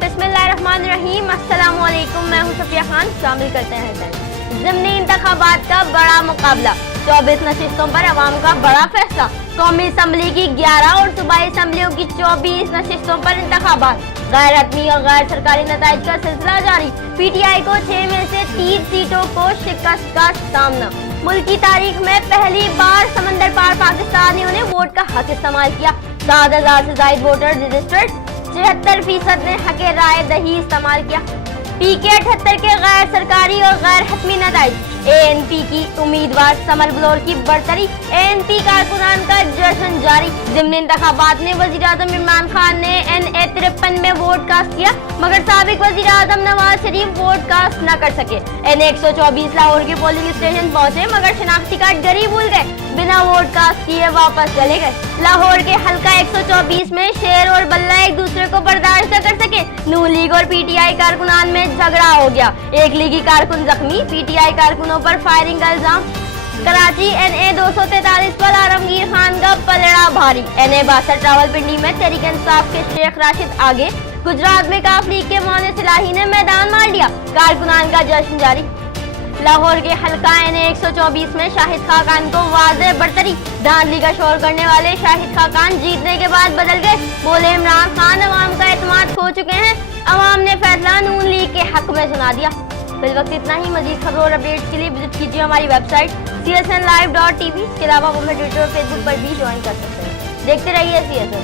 बिस्मिल्लाहिर्रहमानिर्रहीम। अस्सलाम वालेकुम। मैं हूं सफिया खान। शामिल करते हैं ज़िमनी इंतखाबात का बड़ा मुकाबला, 24 नशिस्तों पर अवाम का बड़ा फैसला। कौमी असम्बली की 11 और सूबाई असम्बलियों की 24 नशिस्तों पर इंतखाबात। गैर हतमी और गैर सरकारी नताइज का सिलसिला जारी। PTI को 6 में से 3 सीटों को शिकस्त का सामना। मुल्क की तारीख में पहली बार समंदर पार पाकिस्तानियों ने वोट का हक इस्तेमाल किया। 7,000 से ज्यादा वोटर रजिस्टर्ड, 76% ने हक राय दही इस्तेमाल किया। PK 78 के गैर सरकारी और गैर हतमी नताइज। ANP की उम्मीदवार समर बलोर की बरतरी। ANP कारकुनान का जश्न जारी। ज़िमनी इंतखाबात में वज़ीर आज़म इमरान खान ने NA 53 में वोट कास्ट किया, मगर साबिक वज़ीर आज़म नवाज शरीफ वोट कास्ट न कर सके। NA 124 लाहौर के पोलिंग स्टेशन पहुंचे, मगर शनाख्ती कार्ड घर ही भूल गए। बिना वोट कास्ट किए वापस चले गए। लाहौर के हल्का 124 में शेर और बल्ला एक दूसरे को बर्दाश्त न कर सके। नून लीग और PTI कारकुनान में झगड़ा हो गया। एक लीगी कारकुन जख्मी, PTI कारकुनों पर फायरिंग का इल्जाम। कराची NA 243 पर आलमगीर खान का पलड़ा भारी। NA 62 रावलपिंडी में तहरीक इंसाफ के शेख राशिद आगे। गुजरात में काफ लीग के मोहन सिलाही ने मैदान मार लिया। कारकुनान का जश्न जारी। लाहौर के हल्का NA 124 में शाहिद खाकान को वाज़ेह बरतरी। धांधली का शोर करने वाले शाहिद खाकान जीतने के बाद बदल गए। बोले इमरान खान अवाम का एतमाद खो चुके हैं। अवाम ने फैसला नून लीग के हक में सुना दिया। फिल वक्त इतना ही। मजीद खबरों और अपडेट्स के लिए विजिट कीजिए हमारी वेबसाइट csnlive.tv। इसके अलावा वो हमें ट्विटर और फेसबुक पर भी ज्वाइन कर सकते हैं। देखते रहिए CSN।